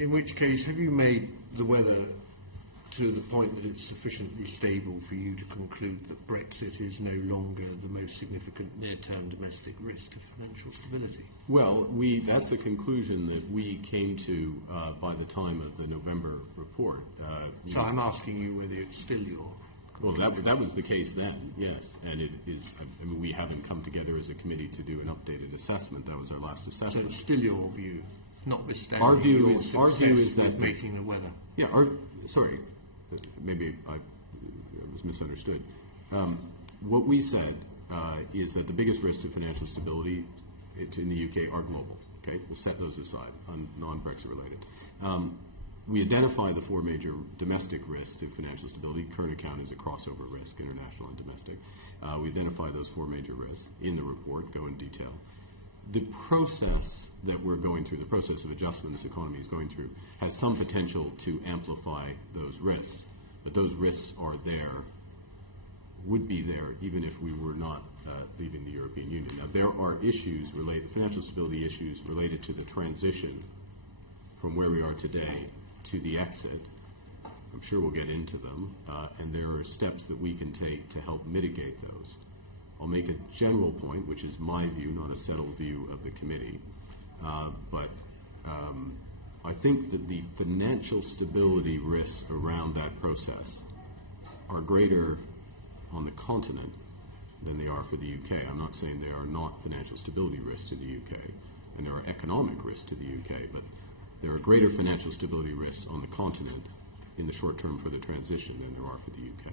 In which case, have you made the weather to the point that it's sufficiently stable for you to conclude that Brexit is no longer the most significant near-term domestic risk to financial stability? Well, that's a conclusion that we came to by the time of the November report. So I'm asking you whether it's still your conclusion. Well, that was the case then, yes. And it is. I mean, we haven't come together as a committee to do an updated assessment. That was our last assessment. So it's still your view, notwithstanding our view your is that making the weather. Yeah. Sorry. Maybe I was misunderstood. What we said is that the biggest risks to financial stability in the UK are global. Okay, we'll set those aside, non-Brexit related. We identify the four major domestic risks to financial stability. Current account is a crossover risk, international and domestic. We identify those four major risks in the report, go in detail. The process that we're going through, the process of adjustment this economy is going through, has some potential to amplify those risks. But those risks are there, would be there, even if we were not leaving the European Union. Now, there are issues financial stability issues related to the transition from where we are today to the exit. I'm sure we'll get into them, and there are steps that we can take to help mitigate those. I'll make a general point, which is my view, not a settled view of the committee, but I think that the financial stability risks around that process are greater on the continent than they are for the UK. I'm not saying there are not financial stability risks to the UK, and there are economic risks to the UK, but there are greater financial stability risks on the continent in the short term for the transition than there are for the UK.